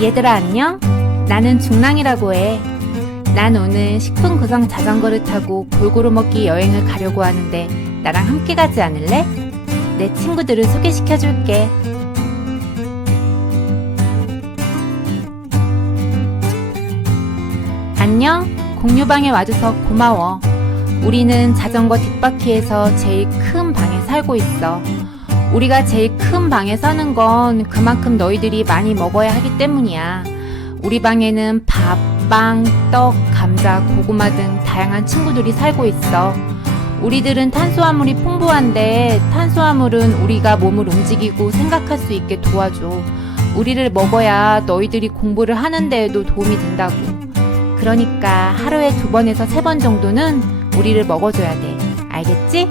얘들아 안녕? 나는 중랑이라고 해. 난 오늘 식품 구성 자전거를 타고 골고루 먹기 여행을 가려고 하는데 나랑 함께 가지 않을래? 내 친구들을 소개시켜 줄게. 안녕. 공유방에 와줘서 고마워. 우리는 자전거 뒷바퀴에서 제일 큰 방에 살고 있어. 우리가 제일 큰 방에 사는 건 그만큼 너희들이 많이 먹어야 하기 때문이야. 우리 방에는 밥, 빵, 떡, 감자, 고구마 등 다양한 친구들이 살고 있어. 우리들은 탄수화물이 풍부한데 탄수화물은 우리가 몸을 움직이고 생각할 수 있게 도와줘. 우리를 먹어야 너희들이 공부를 하는 데에도 도움이 된다고. 그러니까 하루에 두 번에서 세 번 정도는 우리를 먹어줘야 돼. 알겠지?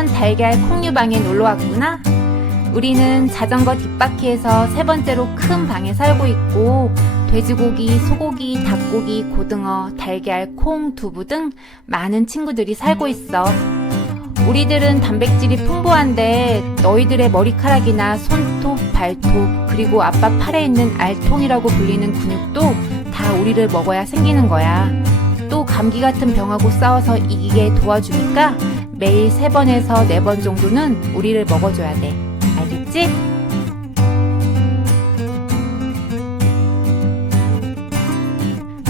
3번 달걀 콩유방에 놀러 왔구나. 우리는 자전거 뒷바퀴에서 세 번째로 큰 방에 살고 있고 돼지고기, 소고기, 닭고기, 고등어, 달걀, 콩, 두부 등 많은 친구들이 살고 있어. 우리들은 단백질이 풍부한데 너희들의 머리카락이나 손톱, 발톱, 그리고 아빠 팔에 있는 알통이라고 불리는 근육도 다 우리를 먹어야 생기는 거야. 또 감기 같은 병하고 싸워서 이기게 도와주니까 매일 세번에서 네번 정도는 우리를 먹어줘야 돼. 알겠지?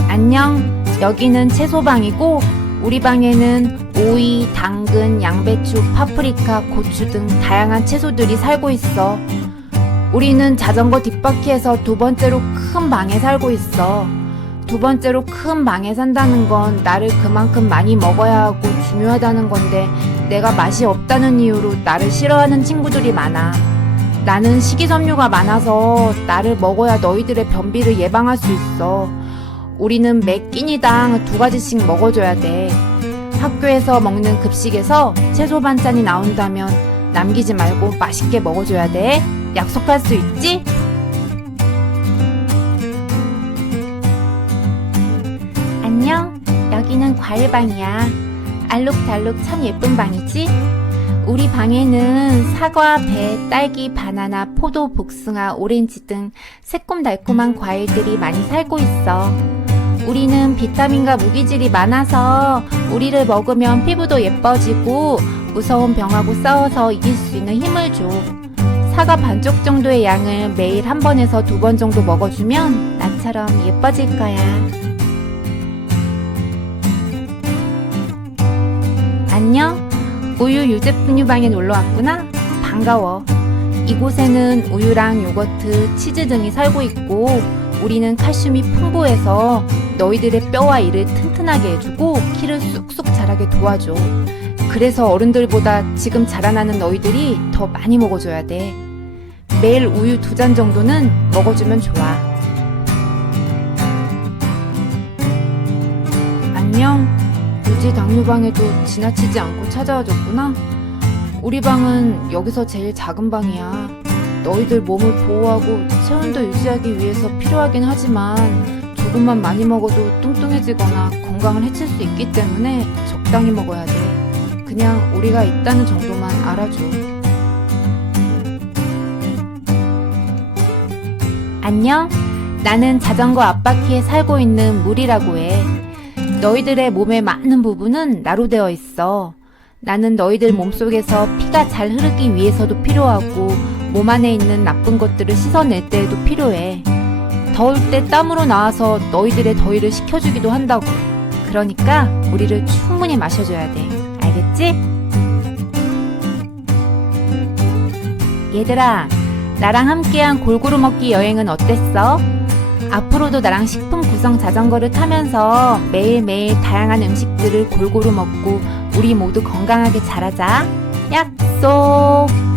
안녕. 여기는 채소방이고 우리 방에는 오이, 당근, 양배추, 파프리카, 고추 등 다양한 채소들이 살고 있어. 우리는 자전거 뒷바퀴에서 두 번째로 큰 방에 살고 있어. 두 번째로 큰 방에 산다는 건 나를 그만큼 많이 먹어야 하고 중요하다는 건데 내가 맛이 없다는 이유로 나를 싫어하는 친구들이 많아. 나는 식이섬유가 많아서 나를 먹어야 너희들의 변비를 예방할 수 있어. 우리는 매 끼니당 두 가지씩 먹어줘야 돼. 학교에서 먹는 급식에서 채소 반찬이 나온다면 남기지 말고 맛있게 먹어줘야 돼. 약속할 수 있지? 여기는 과일방이야. 알록달록 참 예쁜 방이지? 우리 방에는 사과, 배, 딸기, 바나나, 포도, 복숭아, 오렌지 등 새콤달콤한 과일들이 많이 살고 있어. 우리는 비타민과 무기질이 많아서 우리를 먹으면 피부도 예뻐지고 무서운 병하고 싸워서 이길 수 있는 힘을 줘. 사과 반쪽 정도의 양을 매일 한 번에서 두 번 정도 먹어주면 나처럼 예뻐질 거야. 안녕. 우유 유제품 유방에 놀러 왔구나. 반가워. 이곳에는 우유랑 요거트, 치즈 등이 살고 있고 우리는 칼슘이 풍부해서 너희들의 뼈와 이를 튼튼하게 해주고 키를 쑥쑥 자라게 도와줘. 그래서 어른들보다 지금 자라나는 너희들이 더 많이 먹어줘야 돼. 매일 우유 두 잔 정도는 먹어주면 좋아. 안녕. 우지 당뇨방에도 지나치지 않고 찾아와줬구나. 우리 방은 여기서 제일 작은 방이야. 너희들 몸을 보호하고 체온도 유지하기 위해서 필요하긴 하지만 조금만 많이 먹어도 뚱뚱해지거나 건강을 해칠 수 있기 때문에 적당히 먹어야 돼. 그냥 우리가 있다는 정도만 알아줘. 안녕. 나는 자전거 앞바퀴에 살고 있는 물이라고 해. 너희들의 몸의 많은 부분은 나로 되어 있어. 나는 너희들 몸속에서 피가 잘 흐르기 위해서도 필요하고 몸 안에 있는 나쁜 것들을 씻어낼 때에도 필요해. 더울 때 땀으로 나와서 너희들의 더위를 식혀주기도 한다고. 그러니까 우리를 충분히 마셔줘야 돼. 알겠지? 얘들아, 나랑 함께한 골고루 먹기 여행은 어땠어? 앞으로도 나랑 식품 구성 자전거를 타면서 매일매일 다양한 음식들을 골고루 먹고 우리 모두 건강하게 자라자. 약속!